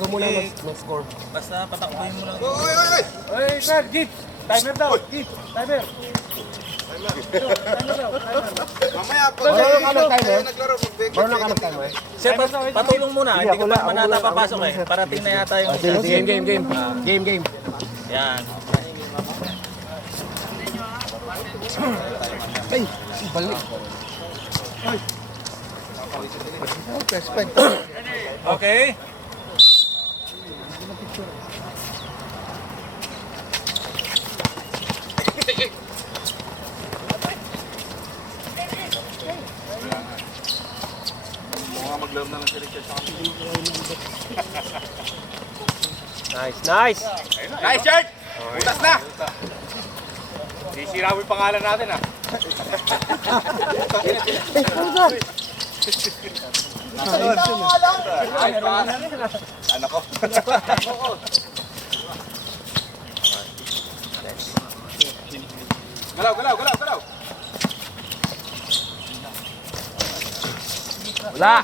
Ikaw muna mag-score. Basta patakboyin mo lang. Oy, sir, Git. Timer daw. Git, timer. Mamaya po. Marunong ka mag-timer? Naglaro, mag-break. Marunong ka mag-timer? Sir, patulong muna. Hindi ka pa manata papasok eh. Parating na yata yung... Game. Yan. Ay, balik. Okay. Maglaro na lang si Richard sa kami. Nice. Nice shirt! Butas na! Sisira mo yung pangalan natin ah. Ano ko? Galaw! Wala.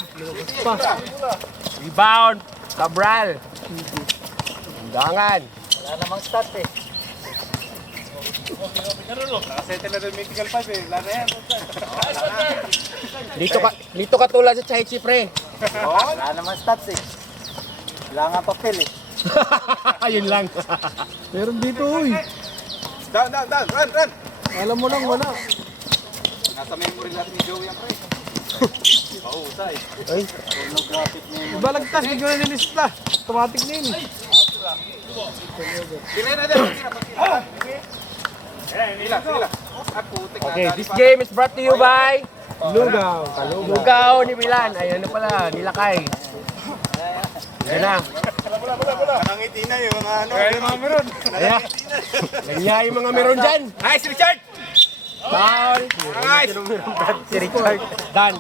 Rebound. Cabral. Undangan. Wala namang stat eh. Nakasettle na yung mythical 5 eh. Wala na yan. Dito ka tulad sa Chaichi, pre. Wala namang stats eh. Wala nga papel eh. Ayun lang. Meron dito, uy. Down! Run! Alam mo lang, wala. Nasa memory natin ni Joey ang pre. Mahusay. Ay. Iba lagtas, hindi ko na nilista. Automatic na yun. Sige na. Okay, this game is brought to you by Lugaw ni Milan. Ay, ano pala, nilakay. Yan na. Nakangiti na yung mga ano. Kaya yung mga meron. Ayan. Ganyan yung mga meron dyan. Nice, Richard! Foul. Nice! Si Richard. Dan.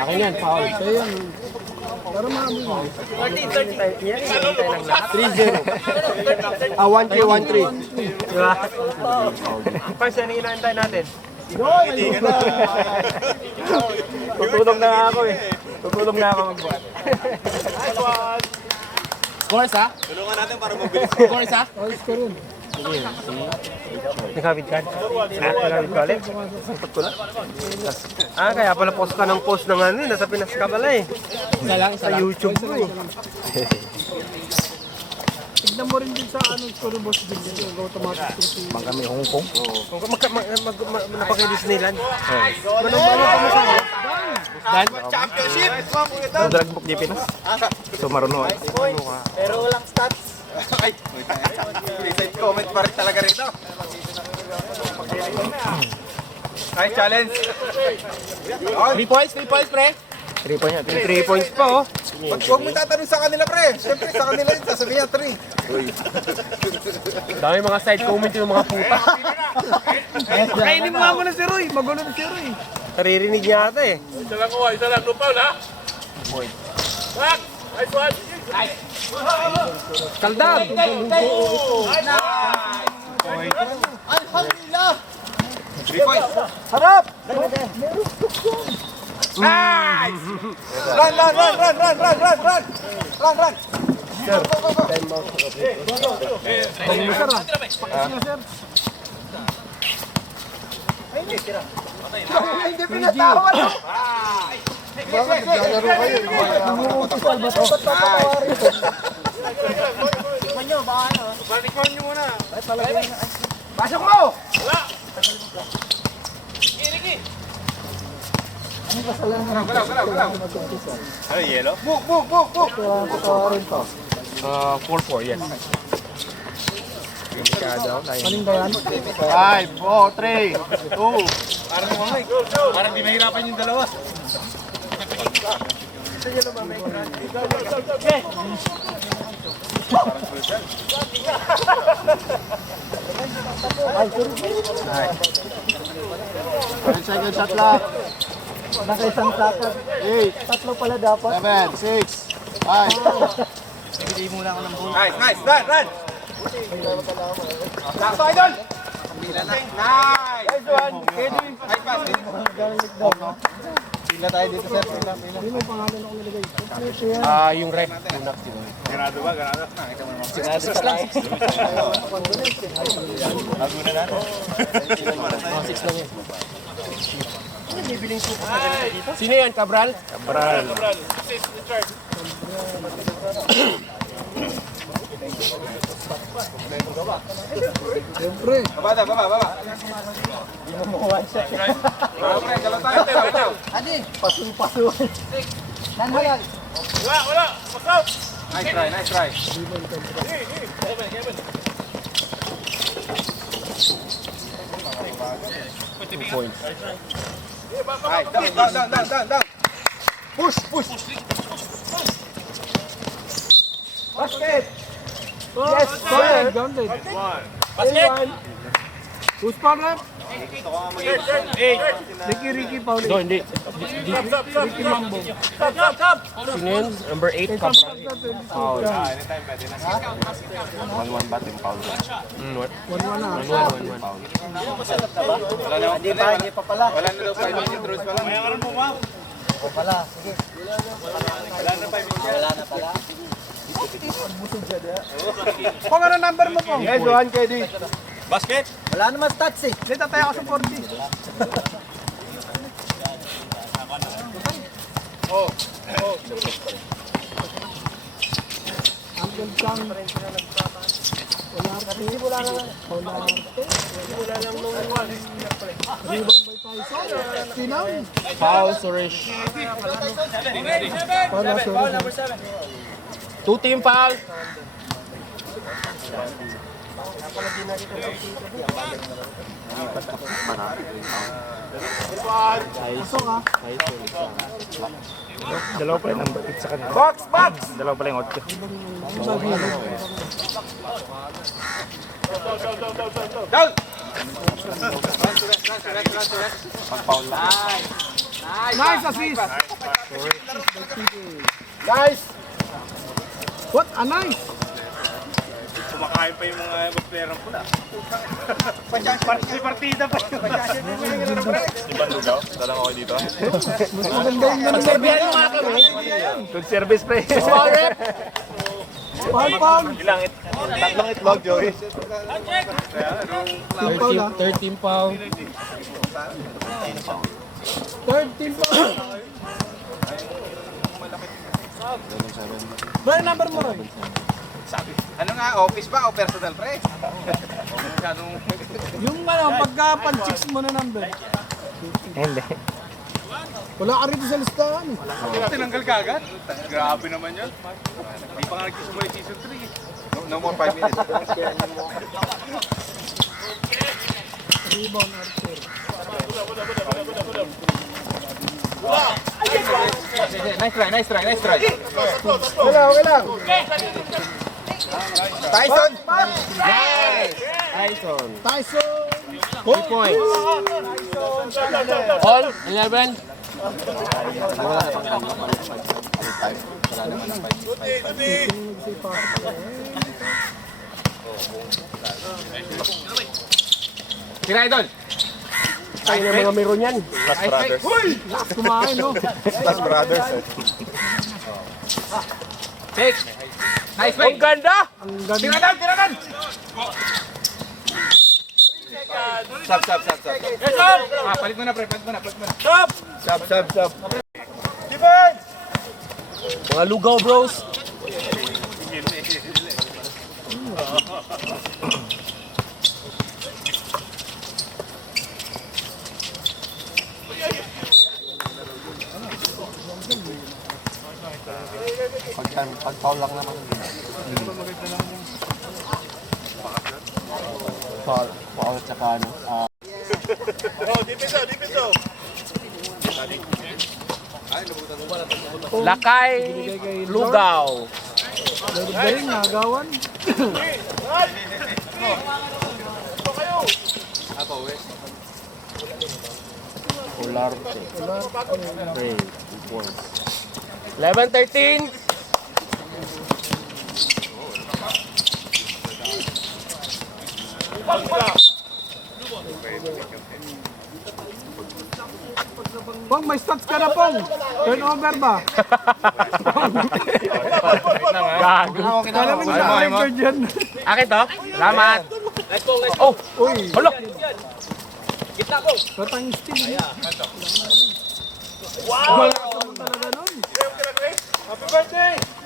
Akin yan, foul. Kaya yan. Para maamin mo. 3-0. 1-3. Diba? First, yan ang inaantay natin. Tutulog na ako eh. Tutulog na ako magbuhat. Scores ha? Tulungan natin para mabilis. Scores ha? Ayos ka rin. Nakabit ka? Nakabit ka ulit? Sampot ko lang. Kaya pala post ka ng post ng ano eh. Nasa Pinas ka pala eh. Isa lang. Sa YouTube ko eh. Tignan mo rin din sa ano, score boss din dito. Automatic. Bang kami Hong Kong? Napaka-Disneyland. Manong pa mo sa Dan? Championship! Drag book di Pinas. So marunong. Pero walang stats. Ay, side comment pa rin talaga rito. Nice challenge. 3 points, pre. 3 points yan. 3 points pa oh. Huwag mo tatanong sa kanila, pre. Siyempre, sa kanila yun, sasabihin niya 3. Dami mga side comment yung mga puta. Kainin mo ako na si Roy. Magulo na si Roy. Naririnig niya ata eh. Isa lang, lupaw na. Back! Nice one! Kaldag! Alhamdulillah. 3 points. Harap! Nice! Run! Hindi pinatawan. Bakit naglalaro kayo? Nangungutisal ba ito? Ba't papatawarin ito? Balikon nyo muna. Pasok mo! Galaw. Ano, yellow? Book! Kailangan patawarin to. 4-4, yes. Maling ba yan? 5, 4, 3, 2. Parang di mahirapan yung dalawa. Second shot lang. Nakaisang sakat. 8. Tatlo pala dapat. 7, 6, 5. Nice! Run! Sakto, idol! Nice! Nice one. Kedi. Nice pass. Galing daw, no? Pila tayo dito, sir. Pila. Hindi mo pangalan ako nilagay. Yung ref. Ganado ba? Ganado? Six lang. Laguna natin. Six lang yun. Sino yan, Cabral? Cabral. Assist in charge. Siyempre. Baba. Adi, pasu-pasuan. Nanhalal. Wala. Pass out. Nice try. Kevin. 2 points. Down. Push. Basket. Yes, solid. Grounded. Basket! Who's foul ref? Eight. Ricky Paul. No, hindi. Stop. Ricky Mambo. Stop! Sino yun? Number 8, Cabral. Foul. 1-1 na. Hindi pa pala. Wala na daw 5 minute rules pa lang. Pala, sige. Wala na 5 minutes. Wala na pala. Kung ano number mo po? Yes, Juan KD. Basket! Wala naman stats eh. Hindi, tatay ako sa 40. Uncle Chang. Wala lang. Rebound by Tyson. Sinang. Foul, Suresh. Foul na, sorry. 2-team foul. Pasok ah. Dalawa pa yung number 8 sa kanila. Box! Dalawa pa yung 8. Sabi niya. Down! Nice assist. Guys! What a nice. Kumakain pa yung mga player ng pula. Partida pa yun. Ibang lugaw. Dalang ako dito. Mas maganda yung ganun. Serbihan mo mga kami. Good service, pre. Foul, ref. Foul. Ilang Tatlong itlog, Joey. 13 foul. Third team foul. Bro, yung number mo rin. Ano nga, office ba o personal, pre? Masyadong... Yung pagka pan-chicks mo na number. Hindi. Wala ka rito sa listahan. Tinanggal ka agad? Grabe naman yun. Hindi pa nga nagsisimula yung season 3. No more 5 minutes. Rebound, Archer. Nice try. Okay lang. Tyson! Tyson. Tyson. 2 points. All? 11? Tira, Idol! Tayo na mga meron yan. Kumain, no? Plus brothers. Take! Nice Ang play! ganda! Ang ganda. Tira down! Stop. Palit mo na, pre. Stop! Sub. Mga lugaw, bros. Pag-foul lang naman. Foul, tsaka ano. Defense. Lakay, lugaw. Galing, nagawan. Olarte. Okay, 2 points. 11-13. Pong, may stats ka na, Pong. Turnover ba? Gago. Alam mo sa record yan. Akin to? Salamat. Let's go, let's go. Oh! Uy, Hala! Gitna ko. patang steal niya. Wow! Wala ka naman talaga nun.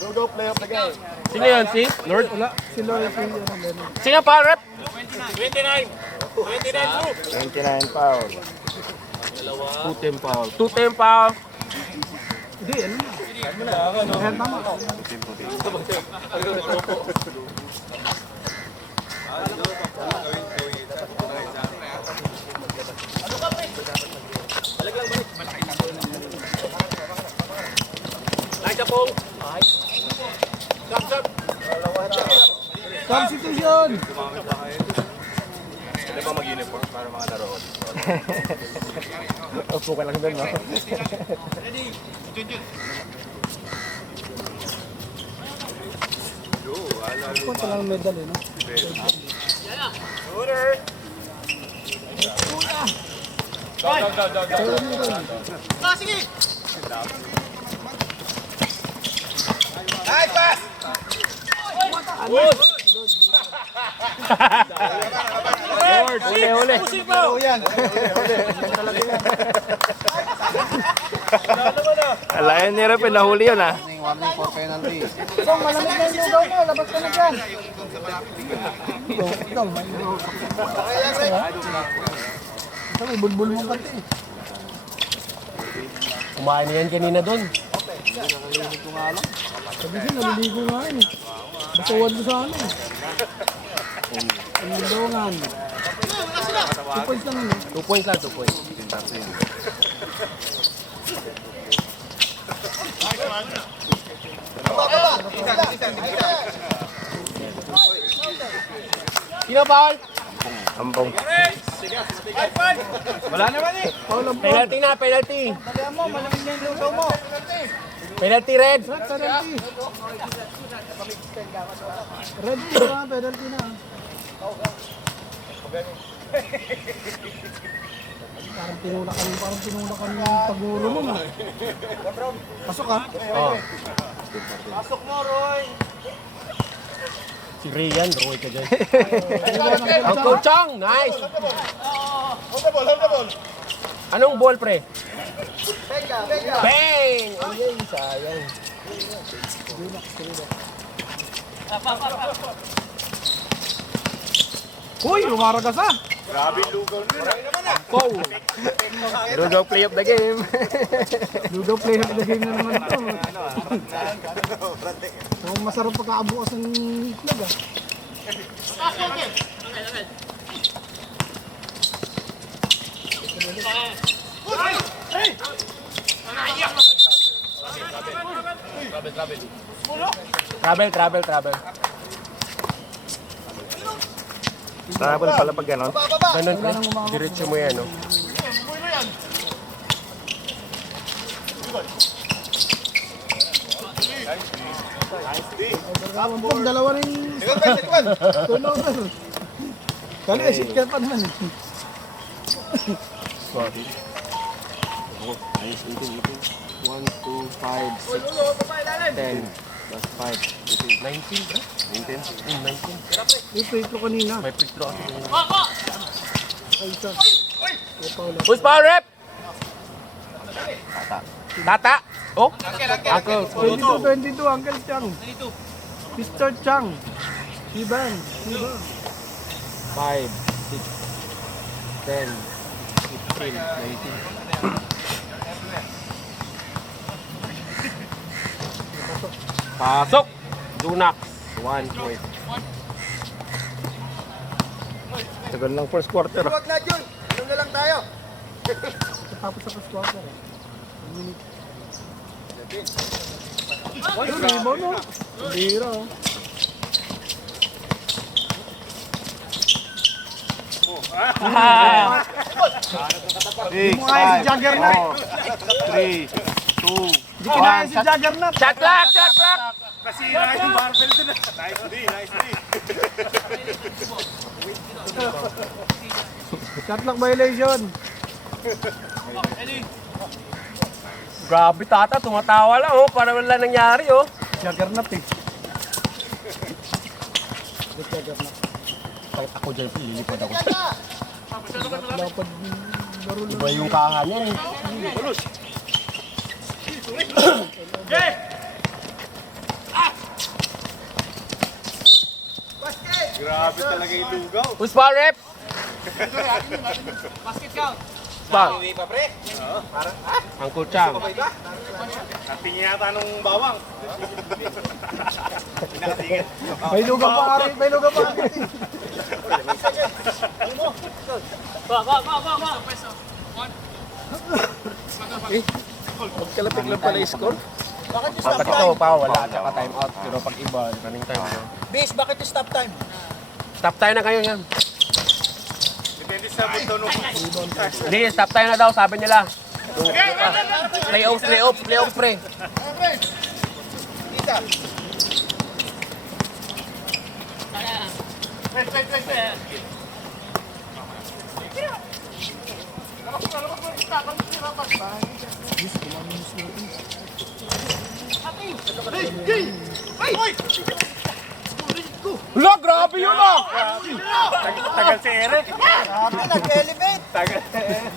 Lugo, play of the game. Sino yun? Si Lord? Wala, si Lloyd yung ano, ganun. Sino pa, rep? 29. 29 through. 29 foul. Two-team foul. Two-team foul. Hindi, ano na. Ayan, tama. Nice, Pong. Substitution! Hindi ba mag-uniform para mga laro? Upo ka lang doon, no? Punta lang medal eh, no? Huli. Alayan ni rep, nahuli yun ah. Warning for penalty. Pong, malamig na yung lugaw mo. Labas ka na dyan. Ikaw, may ito, may bulbul mo pati. Kumain na yan kanina dun. Sabi siya, naliligo nga yun. Batuwan mo sa ano eh. Ang lindungan. 2 points lang yun eh. 2 points lang, 2 points. Sino foul? Ampong. Wala naman eh. Penalty na, penalty. Kaya mo, malamig na yung lugaw mo. Penalty red. Penalty. Red na, penalty na. Parang tinulakan yung paguro mo na. Pasok ha? Oh. Si Rian, Roy ka dyan. Uncle Chong, nice. Anong ball, pre? Bang! Ayun, sayang. Uy, lumaragas ha! Grabe lugaw nila. Go! Lugaw play of the game. Lugaw player of the game na naman ito. Ang masarap pagkakabukas ng itlog ah. Travel. Travel pala pag gano'n. Ganun, pre. Diretso mo yan, no? Pag dalawa rin turnover. Kali, isip ka pa naman eh. Sorry. Nice, 1, 2, 5, 6, 10, plus 5, 19, bro. 19. May free throw kanina. May free throw ako. Ay, isa. May foul. Who's power rep? Tata. Oh? Uncle. 22, Uncle Chang. Mr. Chang. Siban. 5, 6, 10, 15, 19. Pasok! Dunak. 1 point. Tagal lang first quarter. Huwag na, Jun. Ano na lang tayo? Tapos sa first quarter. Ay, rebound no? Bira oh. Hindi mo kaya si Juggernaut. 3, 2, Hindi kinaya si Juggernaut. Shot clock! Shot clock! Nasira yung barbell dun. Nice D. Shot clock violation. Grabe tata, tumatawa lang oh, para wala nangyari oh. Juggernaut eh. Juggernaut. Ako dyan, lilipad ako. Lapad laro lang. Iba yung kahanyan eh. Grabe talaga yung lugaw. Who's foul rep? Ba? Uwi pa, pre. Uncle Chang. Natingin yata nung bawang. Pinakatingin. May lugaw pa akin, may lugaw pa akin. Kalapit lang pala yung score. Dapat ito pa, wala at saka time out. Pero pag iba, running time mo. Bis, bakit yung stop time? Stop tayo na kayo yan. Depende sa buto nung... Hindi, stop tayo na daw, sabi nila. Playoff pre. Wala, grabe yun ah! Tagal si Eric. Grabe, nag-elevate. Tagal si Eric.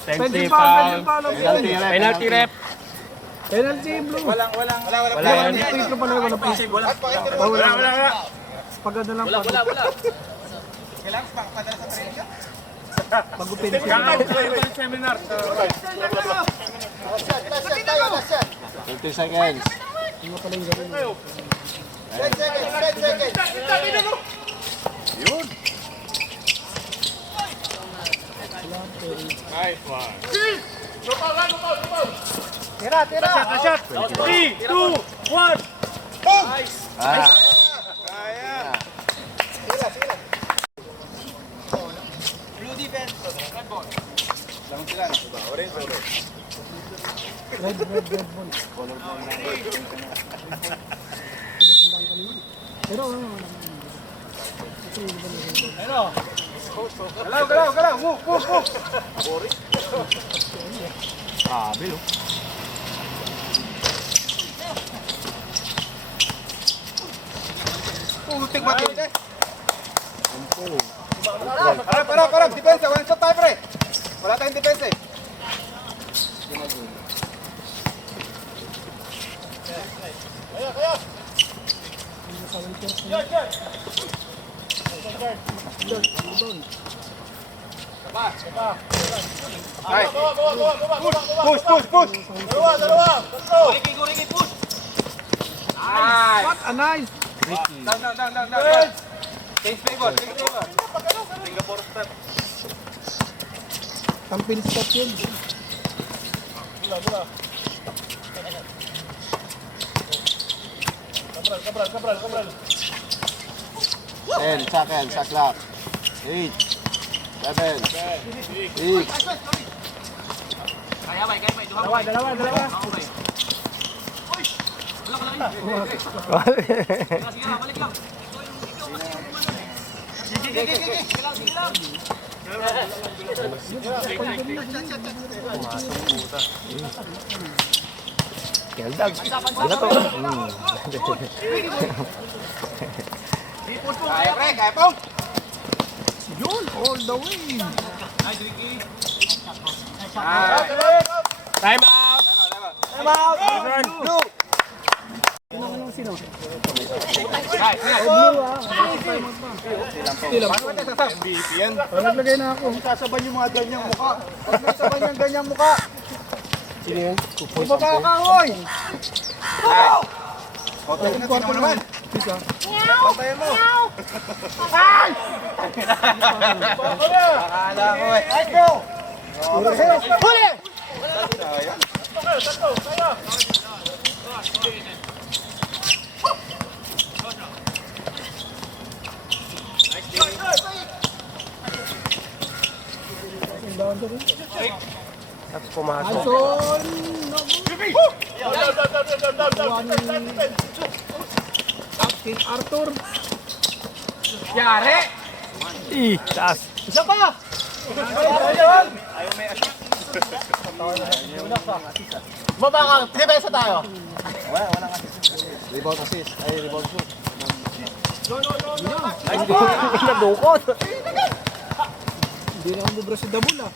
Penalty foul, foul. penalty foul. Penalty rep. Penalty blue. Wala. Wala yan. Ito pala, wala pa. Wala. Paganda lang. Wala. Pagupin. Kaka-play seminar. 20 seconds. Yung pala yung gawin. Nice one. Tira, tira. Shot. 3, 2, 1. Ah. Kaya. Blue defense. Lang sila. Orange. Red ball. Pero Galaw. Move. Grabe oh. Putik mati. Para. Depensa. Walang shot tayo, pre. Wala tayong depensa eh. Push. Ricky, push. what a nice. Down. Change favor. Singapore step. Tampil stop yun. Ten seconds, shot clock. 8, 7, 6. Kaya bay. Dalawa. Okay. Sige lang, balik lang. Keldag. Ano to? Kaya, pre. Kaya, Pong. Yun, all the way. Nice, Ricky. Time out! Blue. Sino? MVP yan. Naglagay na ako. Sasaban yung mga ganyang mukha. Pag nasaban yung ganyang mukha. Sino yun? Bumaba ka, oy! Tingnan mo naman. Isa. Pantayan mo. Ay! Akala ko eh. Let's go! Huli! Tapos pumasok. Alson! Captain Arthur. Yari! Taas. Isa pa! Baba ka, defensa tayo. Walang assist. Rebound assist. Ay, rebound shoot. Pinadukot. Hindi na ako bubra si Dabul ah.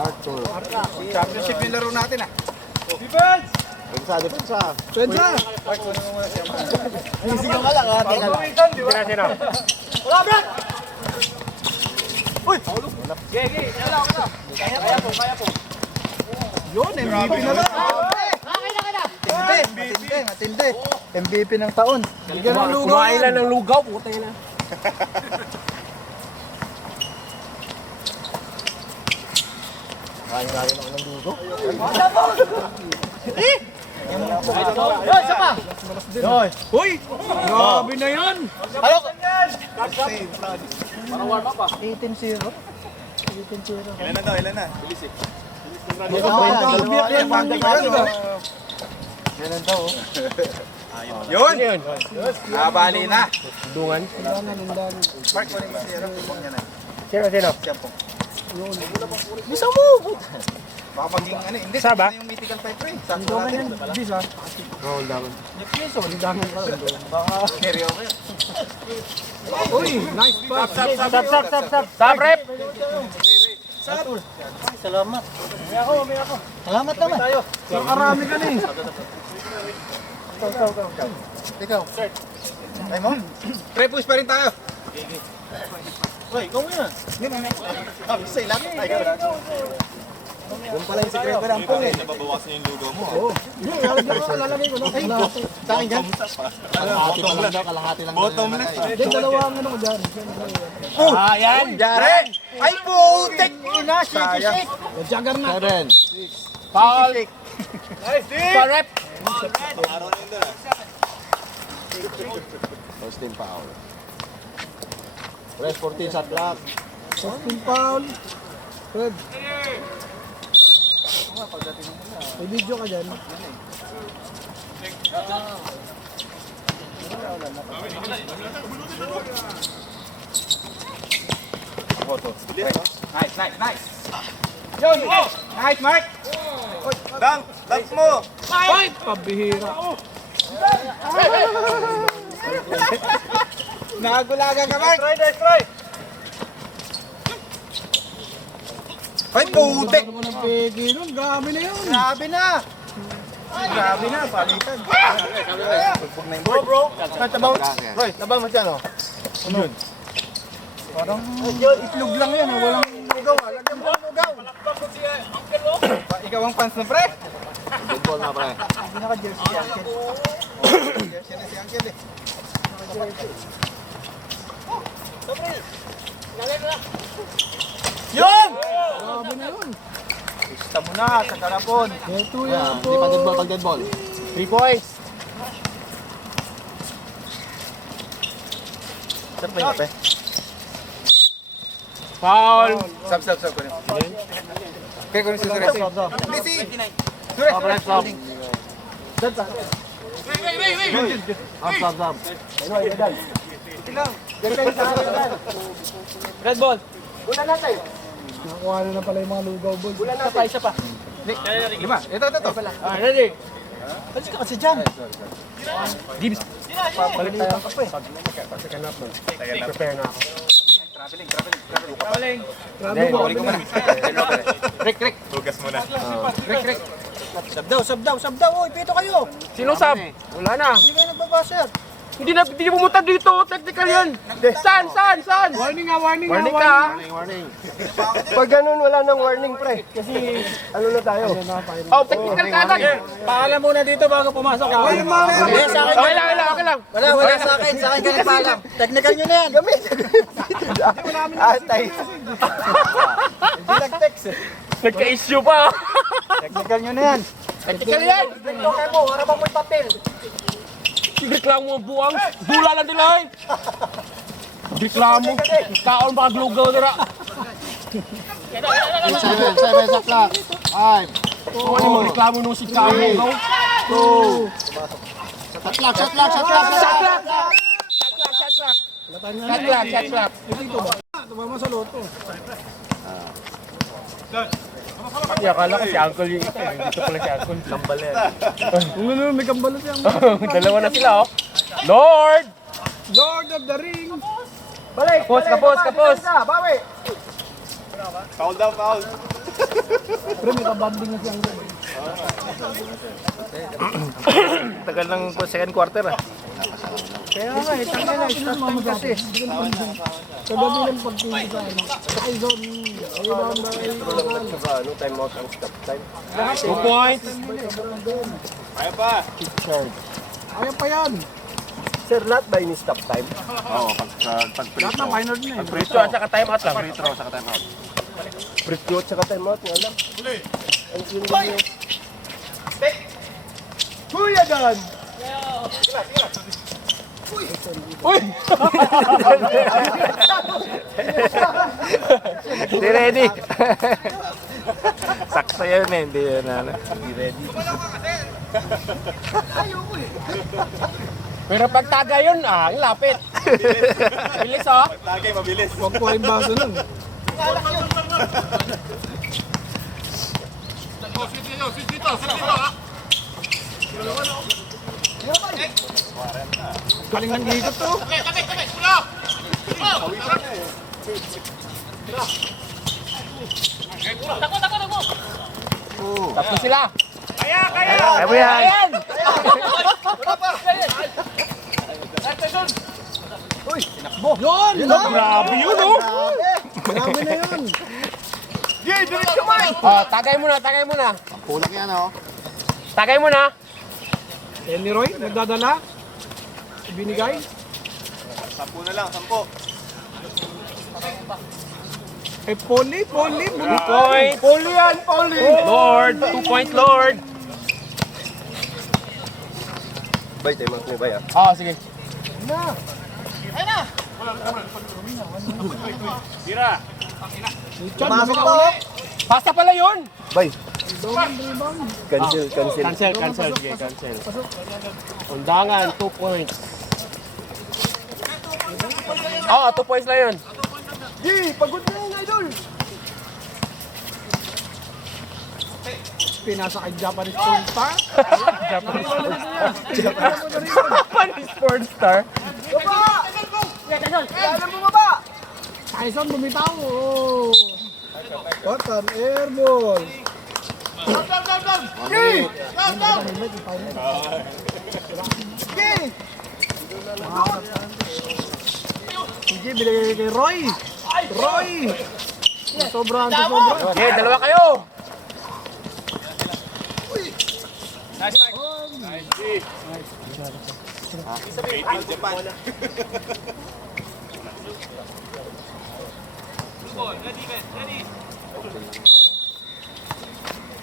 Arthur. Championship yung laro natin ah. Depensa. Pensa! Sisigaw ka lang ha. Teka lang. Sino? Yun, MVP na lang. Matindi. MVP ng taon. Bigyan ng lugaw Kumain yan. lang ng lugaw, putay na. Kain-kain ako ng dugo. Uy! Grabe na yan! 18-0. Ilan na daw, ilan na? Bilis eh. Yan daw. Yun! Nabali na. Dungan. Mark, kunin mo si Aaron. Tubong niya na. Sino? Siyempre. Bisa mo! Baka maging ano, hindi. Saba? Ano yung mythical fight rin? Sakto natin. Bisa. Oo, daman. Seryo ko yun. Uy, nice pass. Stop, rep! Salamat. Salamat naman. Nakarami ka na eh. Ikaw. Ay mo? Pre-push pa rin tayo. Hoy, ikaw mo yan. Hindi, mamaya. Sabi sa'yo lang. Yung pala yung sekreto ng pong eh. Nababawasan yung lugaw mo. Hindi, lalagay ko na. Sa akin dyan. Kalahati pa lang daw, kalahati lang. Bottomless. Hindi, dalawa ang ano ko dyan. Yan! Jare! Ay, putek! Ina, sayang. Jagger na. 7. Foul! Foul, rep! First team foul. Press 14 shot clock. 15 foul. Fred. May video ka dyan. Nice, nice, nice. Yun! Nice, Mark! Dunk! Dunk mo! Ay! Pabihira. Nakagulaga ka, Mark! Try! Ay, putek! Ano mo ng pegi nun? Grabe na yun. Grabe na! Grabe na, palitan. Pagpag na yung board. Bro! Tabaw! Roy, tabaw mo siya, no? Yun. Parang itlog lang yan, walang lugaw. Lagyan mo ng lugaw. Ikaw ang fans na pre? Good ball na, pre. Hindi naka-jersey si Uncle. Jersey na si Uncle eh. Yun! Grabe na yun. Ista mo na sa karapon. Ito Yan, yan hindi pa dead ball po. pag dead ball. 3 points! Saan pa yun, pre? Foul! Sab. Kunin. Okay, kunin si Suresh. Hindi si... Suresh! Stop. Up. Red ball! Nakuha na pala yung mga lugaw boys. Isa pa. Lima. Ito. Ready? Kasi ka kasi dyan. Balik tayo. Second half nun. Prepare na ako. Traveling. Grabe Hindi, ko. Kunin ko muna. Rick. Tugas muna. Rick. Sab daw. Uy, pito kayo. Sino sab? Wala na. Hindi kayo nagbabasher. Hindi pumunta dito. Technical yan. Saan? Warning nga. Warning ka. Warning. Pag ganun, wala nang warning, pre. Kasi ano na tayo? Oh, technical ka agad. Paalam muna dito bago pumasok. Hindi, sa akin. Okay lang. Wala sa akin. Sa akin ka nagpaalam. Technical nyo na yan. Atay. Hindi nag-text eh. Nagka-issue pa. Technical nyo na yan. Technical yan. Okay mo, para bang may papel. Reklamo mo buwang. Dula lang nila eh. Reklamo. Kaon baka glugaw nila. 7 shot clock. 5. Ano yung magreklamo nung si Kaon glugaw? 2. Shot clock. Shot clock. Latan nga Shot clock, shot clock. Dito ba? Tumama sa loto. Ay, akala ko si Uncle yung ito. Dito pala si Uncle. Kambal yan. Kung ano, may kambalo siya. Dalawa na sila, oh. Lord! Lord of the Ring. Balik! Kapos, kapos, kapos. Bawi! Foul daw, foul. Pre, may kabanding na siya. Tagal ng second quarter ah. Kaya nga, tangin na, isang kasi. Kagabi lang pagtingin sa ano. Sa zone, ayaw ba ang bagay? Ano, time out ang stop time. 2 points. Kaya pa. Ayaw pa yan. Sir, lahat ba ini stop time? Oo, pag free Lahat na throw. minor na eh. Free throw at saka time out lang. Free throw, saka time out. Free throw at saka time out, nga lang. Ang yun lang yun. Kuya Dan! Uy! Hindi ready. Sakto yun eh, hindi yun ano. Hindi ready. Pero pag taga yun, ang lapit. Bilis, oh. Tagay, mabilis. Huwag po yung baso nun. Dito, ha? Galing ng hikot to. Tabi, pula! Tatlo sila. Kaya mo yan! Ayan! Yun! Grabe yun, oh. Marami na yun. Oh, tagay muna, tagay muna. Kulang yan oh. Tagay muna. Si Leroy, nagdadala. Binigay. 10 na lang, 10. Eh, Poli, 2 points. Poli yan, Poli! Lord, 2 point Lord. Bay, time out mo bay ah. Oh, sige. Pumasok pa oh! Pasa pala yun. Bay, Rebound. cancel, cancel. Cancel, cancel. Sige, cancel. Undangan, 2 points. Oo, 2 points lang yun. Di, pagod na yun, idol! Pinasa kay Japanese porn star. Japanese porn star. Tyson bumitaw. Oh. Patan, airball. Sige, binigay kay Roy. Roy! Sobra. Okay, dalawa kayo.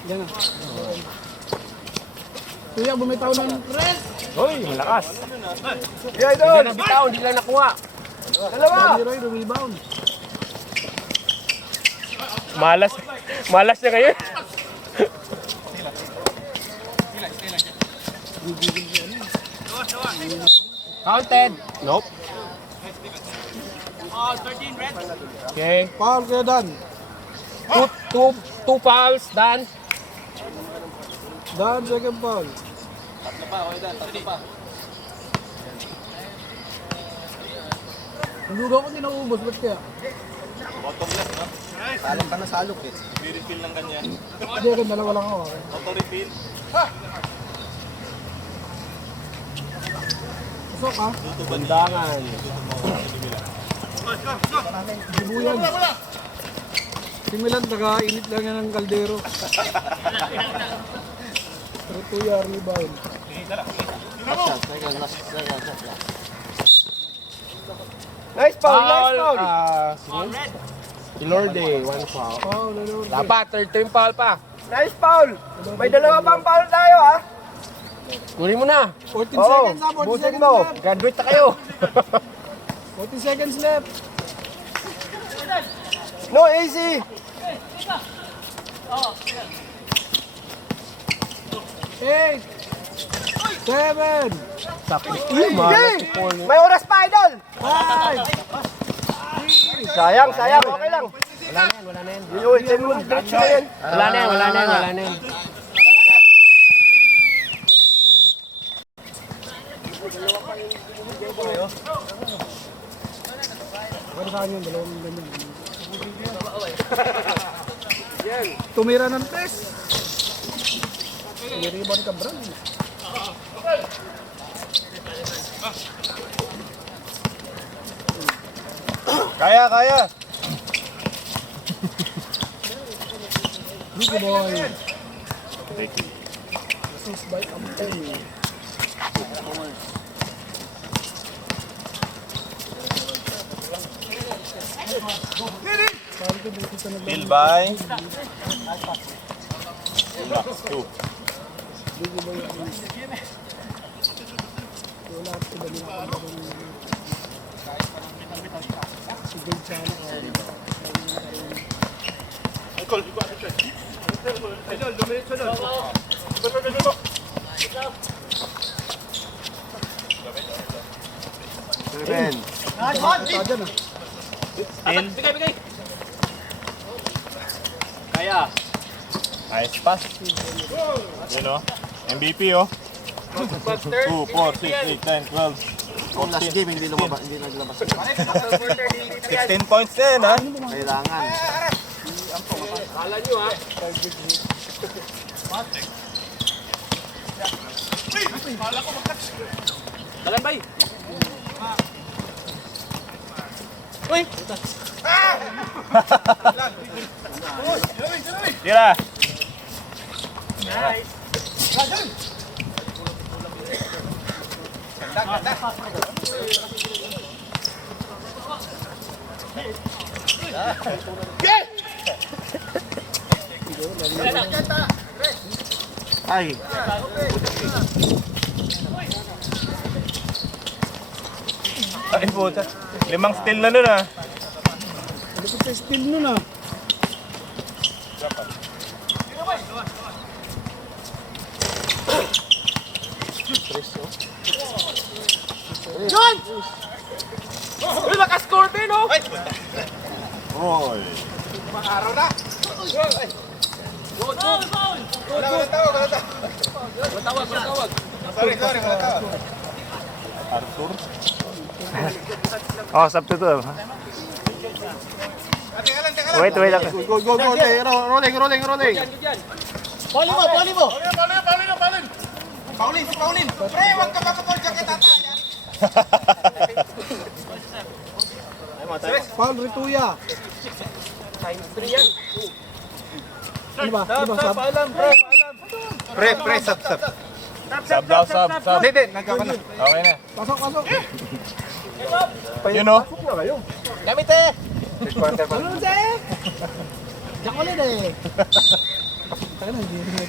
Yan na. Kuya, bumitaw ng red. Hoy, malakas. Yeah, Hindi idol! na bitaw, hindi lang nakuha. Dalawa! Si Roy, rebound. Malas. Malas na ngayon. Counted. Nope. Okay. Foul kaya Dan. Two fouls, Dan. Dan, second foul. Ang lugaw ko hindi nauubos, ba't kaya? Bottom left, no? Salang ka na salok eh. Refill lang ganyan. Hindi, akin dalawa lang ako. Okay. Auto refill. Pasok ha. Undangan. Dibuyan. Similan, taga-init lang yan ng kaldero. Pero tuya, rebound. Nice foul, Foul. nice foul! Si Lorde, 1 foul. Foul, Lord. Dapat, third team foul pa. Nice foul! May dalawa pang foul tayo ha! Kunin mo na. 14 Oo, seconds ha, 40 busin seconds mo. left. Graduate na kayo. 40 seconds left. No, AC! 8 7 Sakit. Uy, malas si Paul. May oras pa, idol! Sayang, sayang. Okay lang. Wala na yan. Uy, time mo. Diretso na yan. Wala na yan, wala na yan, wala na yan. Para sa akin yung dalawang ganyan. Tumira ng test. Niribon ka, bro. Kaya, kaya. Good boy. Sus by Ampeng. Bill by. Max 2. Seven. Bigay. Kaya. Nice pass. Yun o. MVP o. 2, 4, 6, 8, 10, 12. Kung last game, hindi naglabas. 16 points na yan ha. Kailangan. Kala nyo ha. Dalan bay. Tira. Ay. Ay puta. 5 steal na nun ah. Ano ko sa steal nun ah. Uy, makascore din oh! Oy. Tawag. Arthur. Oh, substitute. Wait. Go. Rolling. Paulin. Paul Rituya. Ano ba? Sab? Pre, sub. Sub daw, sub. Hindi, nagkaka na. Okay na. Pasok. Yun o. Gamit eh! Ano na siya eh? Diyan ko ulit eh. Taka na, hindi na.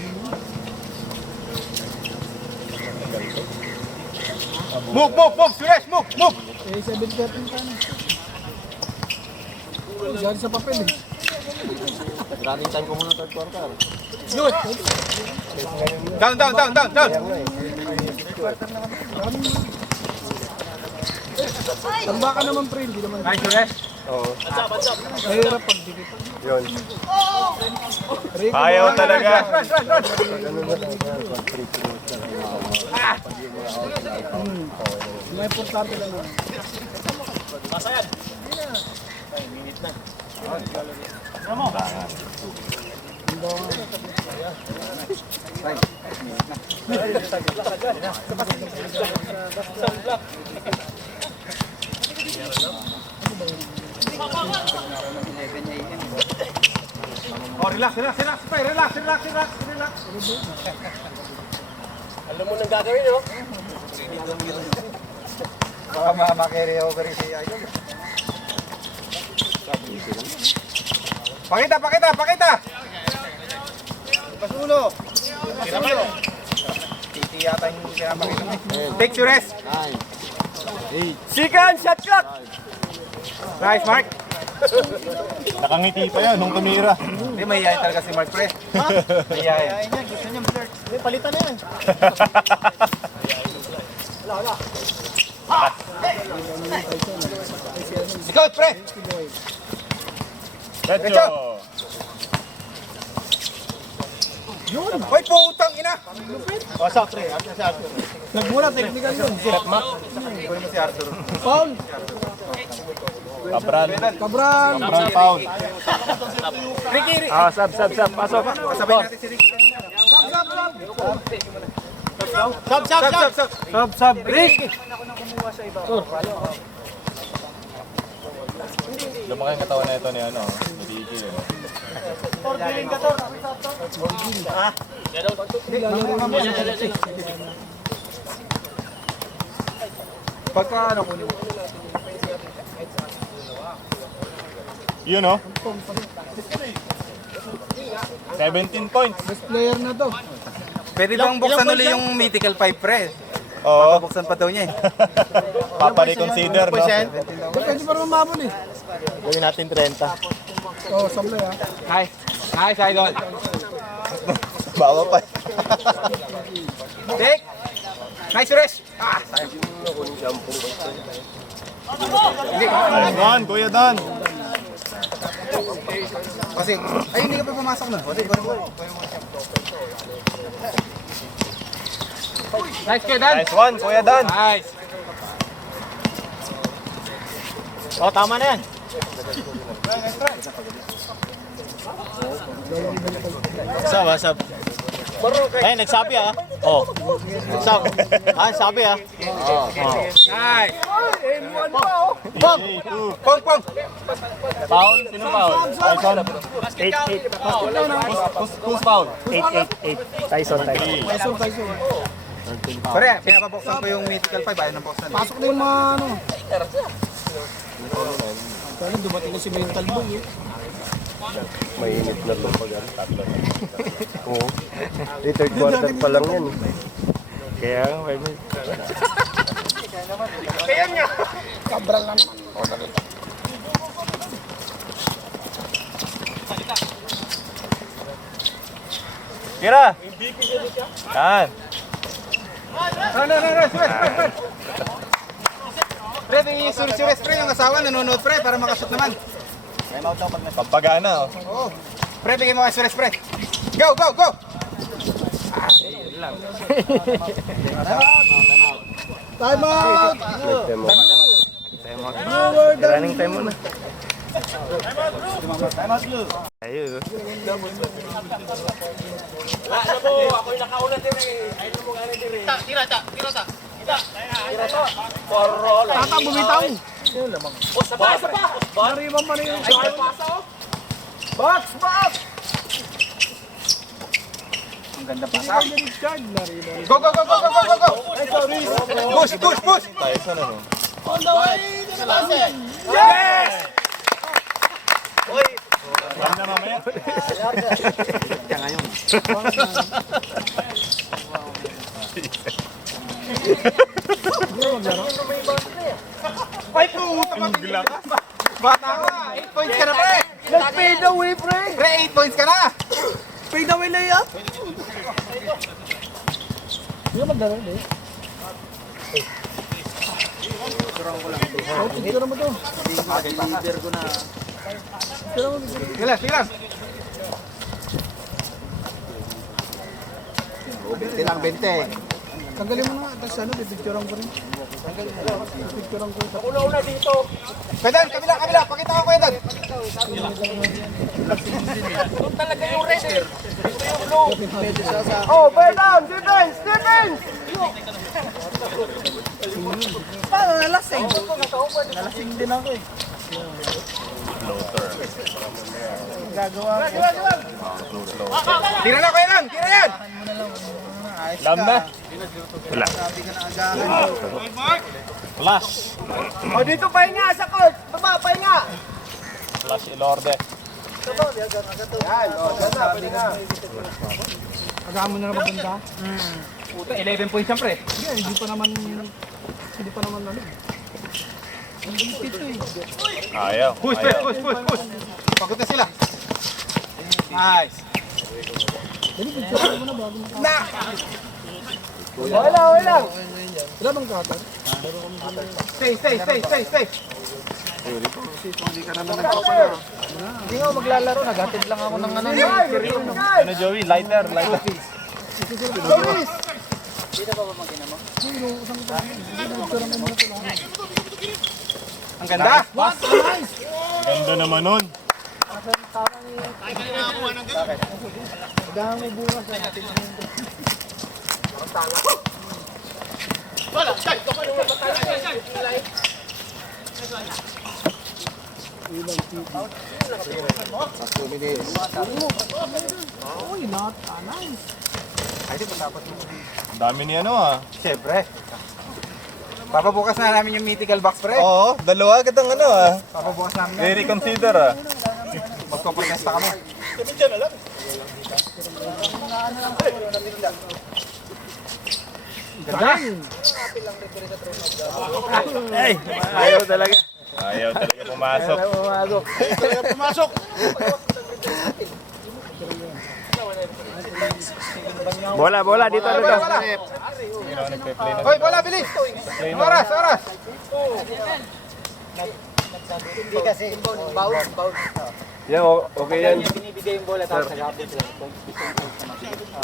Move. Suresh, move. Eh, 7-13 ka na. Gari sa papel eh. Running time ko muna third quarter. Down. Tamba ka naman pre, hindi naman. Nice, Suresh. Mahirap pag dikit. Yun. Ayaw talaga. May importante lang naman. Oh, relax, pre. Relax. Alam mo nang gagawin oh. Baka makakiri over si Ayun. Pakita. Pasulo. Titi yata yung pinapakita mo. Take Suresh. 9. Second shot clock! Nice, Mark. Nakangiti pa yan nung tumira. Hindi, mahihayin talaga si Mark, pre. Mahihayin. Gusto niya flirt. May palitan na yan. Ikaw, pre! Diretso. Hoy, putang ina! Wasak, pre. Arthur si Arthur. Nagmula, technical yun. Kunin mo si Arthur. Foul. Cabral. Cabral. Cabral foul. Sab. Pasok. Kasabay natin si Rick. Sab. Rick. Lumaki ang katawan na ito ni ano. Ni Vicky. Pagka ano, kunin mo. Yun oh. 17 points. Best player na to. Pwede bang buksan ulit yung Mythical 5, pre? Oo. Papabuksan pa daw niya eh. Papare-consider, no? Pwede pa naman mabon eh. Gawin natin 30. Oo, sablay ah. Nice, idol. Bawa pa. Dick! Nice rest! Don, Kuya Don. Kasi, ay hindi ka pa pumasok nun. Nice, Kuya Dan. Nice one, Kuya Don. Nice. Oh, tama na yan. Wasap. Ay, nagsabi ah. Oh. Nagsabi. Sabi ah. Nice. Pong! Foul? Sino foul? Tyson. 8-8. Who's foul? 8. Tyson. Pare, pinapabuksan ko yung Mythical 5. Ayaw nang buksan. Pasok na yung mga ano. Sana dumating na si Mental Boom eh. Mainit na ito pag ano, tatlo na. Oo. Eh, third quarter pa lang yan. Kaya nga, may Cabral naman. Tira. Yan. Pre, suris pre yung asawa. Nanonood pre para makashoot naman. Pampagana, oh. Oo. Pre, bigyan mo kay suris pre. Go! Time out! running time muna. Ayun. Tata, bumitaw! Nariban pa rin yung Box! Ang ganda pa sa akin. Richard, nariban. Go! Push! Tyson, ano? On the way! Dinalasin! Yan na mamaya. Ay, puta mag-gila ka. Bata ka. 8 points ka na pre. Nag-fade away, pre! Pre, 8 points ka na. Fade away na yan! Hindi naman dala eh. Oh, picture mo to. Bilang. Tilang 20. Tanggalin mo na, tapos ano, pipicturean ko rin. Pipicturean ko. Kwedan, kabila. Pakita ko kwedan. Oh, bear down! Defense! Paano nalasing? Nalasing din ako eh. Tira na kwedan, tira yan. Lam na. Flash. Oh, dito pahinga sa court! Baba, pahinga! Flash Ilorde. Pagkaan mo na naman banda? 11 points siyempre. Hindi pa naman ano. Ang bilis ito eh. Ayaw. Push. Pagod na sila. Nice. Dali, picture mo na bago mo. Na! Okay lang. Wala bang cutter? Stay. Hindi nga ako maglalaro, naghatid lang ako ng ano. Ano Joey? Lighter. Doris! Ang ganda! Ganda naman nun. Uy, not nice. Ang dami ni ano ah. Siyempre. Papabukas na namin yung mythical box, pre. Oo, dalawa agad ang ano ah. Papabukas namin yan. Very consider ah. Magpaprotesta kami. Ayaw talaga. Ayaw talaga pumasok. Bola dito. Hoy, bola, bilis! Oras! Yan, okay yan.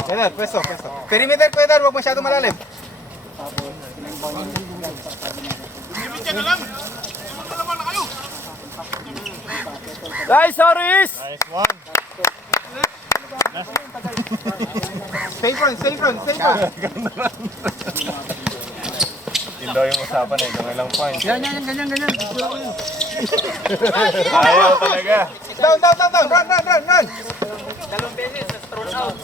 Yan, pwesto. Perimeter, huwag masyado malalim. Nice, Oris! Nice one. Stay front. Yun daw yung usapan eh. Kung ilang points. Ganyan. Ayaw talaga. Down. Run! Dalawang beses, thrown out.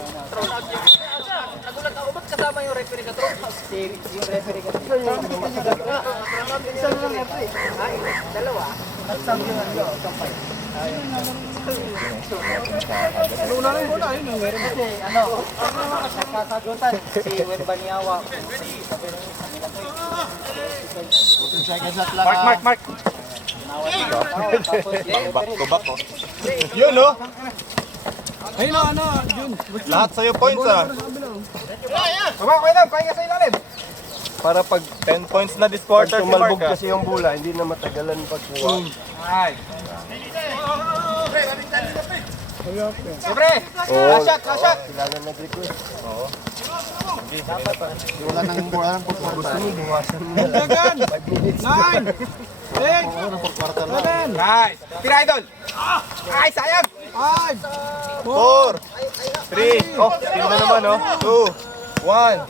Nagulat ako, ba't kasama yung referee ka thrown out? Yung referee ka thrown out. Isa na lang referee. Dalawa. Wala na yung bola, yun ang meron. Kasi nagkasagutan si Werbaniawa. Mark. Back to back oh. Yun oh. Ayun na, Jun. Lahat sa'yo points ah. Pahinga sa ilalim. Para pag 10 points na this quarter si Mark Tumalbog ah. kasi yung bola, hindi na matagalan pagkuha. Ay. Siyempre! Last shot! Kailangan nag-request. Dagan! 9! 8! 7! Nice! Tira, idol! Ay, sayang! 5! 4, 3, oh, steal na naman oh. 2, 1.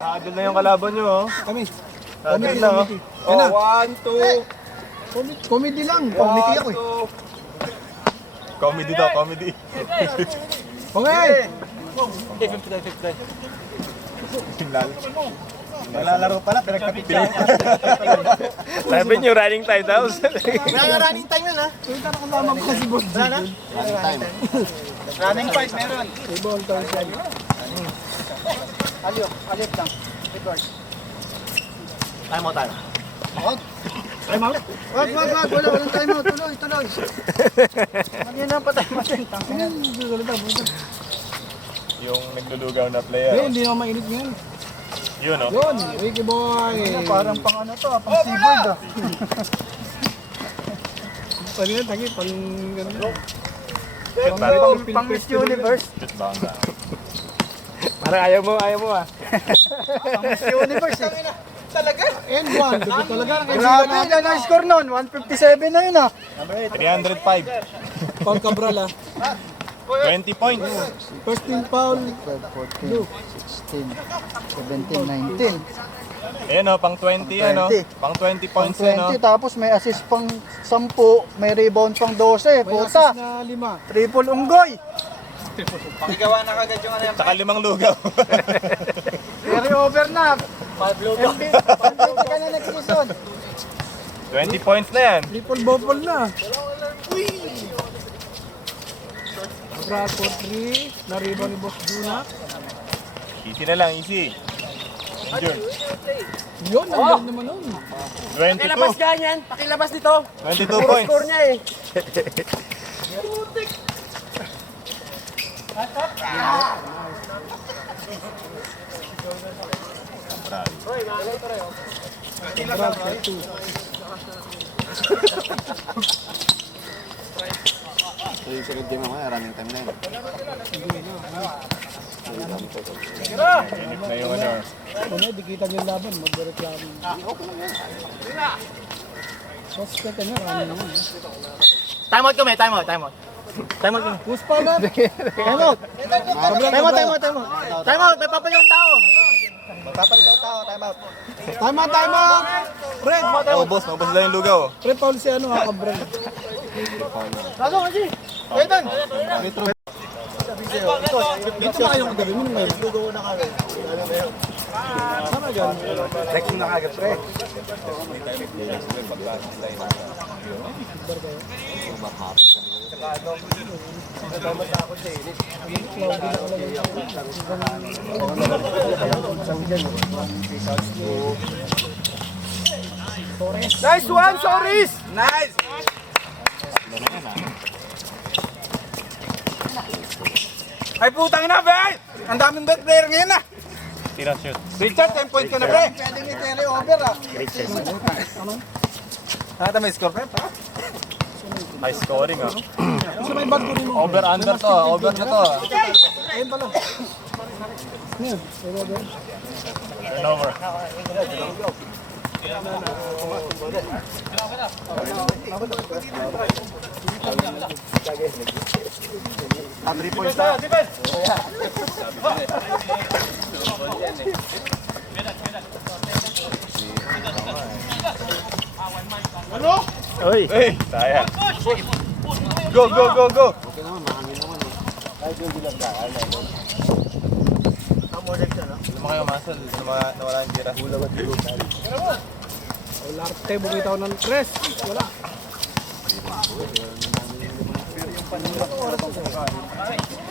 Nakadil na yung kalaban nyo oh. Kami. Nakadil na oh. Yan na. 1, 2. Comedy lang. Comedy ako eh. Comedy daw, comedy. Okay. Lalo. Nalalaro pala, pinagkapityan. Sabi nyo, running time daw. Running time yun ha. Kita na kasama ko si Boss Jun. Running fight meron. Ball tayo siya. Alit lang. Time mo tayo. Time out. Wag. Walang time out. Tuloy. Ano na patay natin? Yung naglulugaw na player. Hindi na mainit ngayon. Yun oh. Yun, Ricky Boy. Parang pang ano to, pang seaboard ah. Pwede na, tangi, pang gano'n. Pang Miss Universe. Shoot bang na. Parang ayaw mo ah. Pang Miss Universe eh. Talaga? N1, dito talaga. Grabe, ilan ang score nun? 157 na yun ah. 305. Paul Cabral 20 points. First team foul. 12, 14, 16, 17, 19. Ayan oh, pang 20 ano. 20. Pang 20 points 20, yan oh. tapos may assist pang 10, may rebound pang 12. May Puta, assist na 5. triple unggoy. Pakigawa na kagad yung ano yung Saka 5 lugaw. Carry over na. 5 logo. Hindi ka na nagsusunod. 20 points na yan. Triple bubble na. Crack for 3. Na-rebound ni Boss Juna. Easy na lang, easy. Jun. Yun, ang galing naman nun. 22. Pakilabas ganyan. Pakilabas dito. 22 points. Score niya eh. Brad, 32. So yung second game naman, running time na yun. Inip na yung ano. Ano, di kita yung laban, magreklamo. So, second na, rami naman. Time out kami, time out. Time out kami. Push pa na. Time out, may papalit yung tao. Magpapalit daw tao, time out. Time out! Fred! Maubos lang yung lugaw. Fred, Paul si ano, Cabral. Kaso, Angie. Kaitan. Dito ba kayong kagabi? Minum kayo? Lugaw na kagad. Sama dyan. Text mo na kagad, pre. Nice one, Soris. Nice! Ay putang ina, Ben! Ang daming bet player ngayon na. Tira shoot. Richard, 10 points ka na, pre. Pwede ni Terry over, ah. Nakata may score, pre? High scoring ah. Kasi may bag ko rin mo. Over under to. Over na to. Ayun pala. Ano yun? Turnover. Ah, 3 points na. Uy! Sayang. Go, go, go, go. Okay naman, mahangin naman. Kahit yung bilagdaan. Lumaki yung muscle, nawala yung tira. Wala arte, bumitaw ng tres. Wala.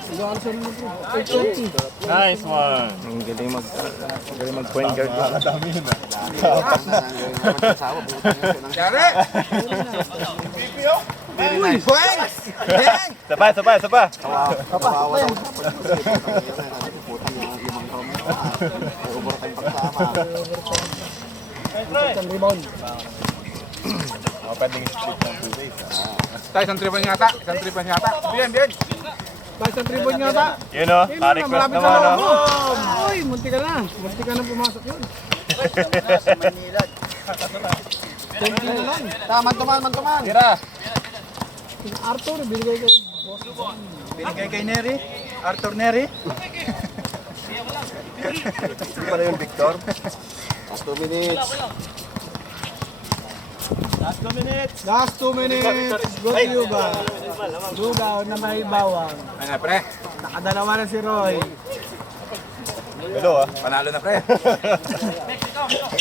Ilang sa mga bro? 8:30. Nice one. Ang galing mag-point guard. Nakakadami yun, ah. Kapas na. Ang asawa, buta niya siya ng... Yari! Uy, points! Yan! Sapa. Kawawa daw siya. Putang niya, limang taon na. May overtime pagsama. Isang rebound. Pwedeng split ng 2 days. Tayo, isang tripan yata. Bien, bien. Kahit sa tribune nga ta. Yun o, Ayun na, request malapit sa naman loob o. mo. Uy, munti ka na. Munti ka na pumasok yun. Thank you lang. Tuman. Tira. Arthur, binigay kay boss. Binigay kay Neri. Arthur Neri. Hindi pala yung Victor. Last 2 minutes. Last 2 minutes. Go to you ba? Lugaw na may bawang. Ano, pre? Nakadalawa na si Roy. Bilo ah. Panalo na, pre.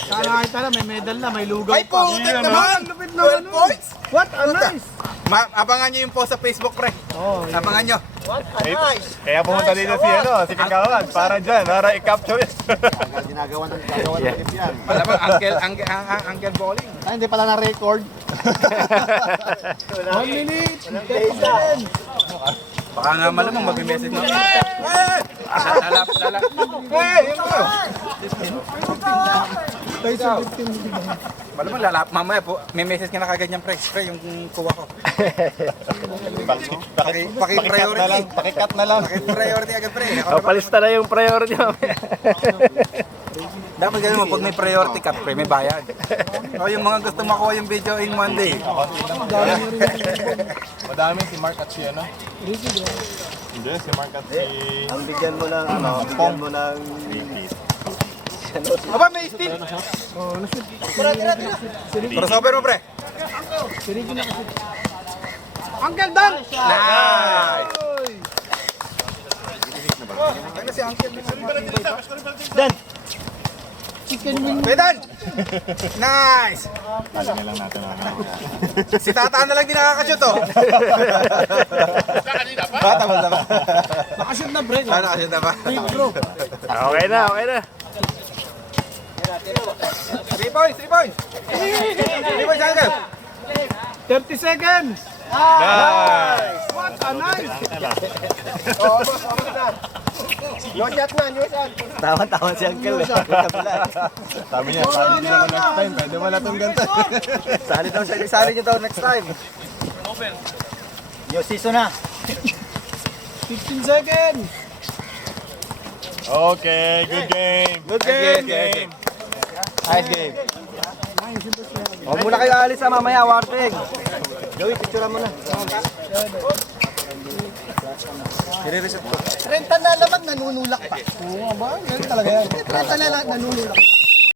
Sana kita na, may medal na, may lugaw Ay, pa. putik naman! Lupit na 12 points! What a nice! Abangan nyo yung post sa Facebook, pre. Oh, Abangan nyo. Kaya pumunta dito si Kagawan. Para dyan, para i-capture yun. Ginagawa ng tip yan. Malamang Uncle Bowling. Ay, hindi pala na-record. 1 minute, 10 seconds. Baka nga malamang mag-message mo. Lala. Hey, yun mo. Tayo sa 15. Malamang lalap. Mamaya po, may message ka na kagad niyang pre. Pre, yung kuha ko. Paki-priority. Pakikat na lang. Paki-priority agad, pre. Palista na yung priority namin. Dapat ganun mo, pag may priority ka, pre, may bayad. O yung mga gusto makuha yung video in Monday. Madami si Mark at si ano? Hindi, si Mark at si... Ang bigyan mo ng, bigyan mo ng... Aba, may steal. Crossover mo, pre. Uncle Dan! Nice! Ano si Uncle? Chicken wing. Pedan! Nice! Talangin lang natin ang Si Tata na lang din nakakashoot, oh. Tama. Nakashoot na break. Ano kasi na ba? Big bro. Okay na. 3 points! 3 points, Uncle! 30 seconds. Nice! What Nice! Oo, na. No shot na, no shot. Tama si Uncle eh. Sabi niya, sali niyo ako next time. Pwede mo na itong ganito. Sali niyo to next time. Yo, season na. 15 seconds! Okay, good game. Good game. Nice game. Huwag muna kayo alis sa mamaya, Warting. Joey, picturean mo na. I-reset ko. 30 na lamang nanunulak pa. Oo nga ba? Yan talaga yan. 30 na lang nanunulak.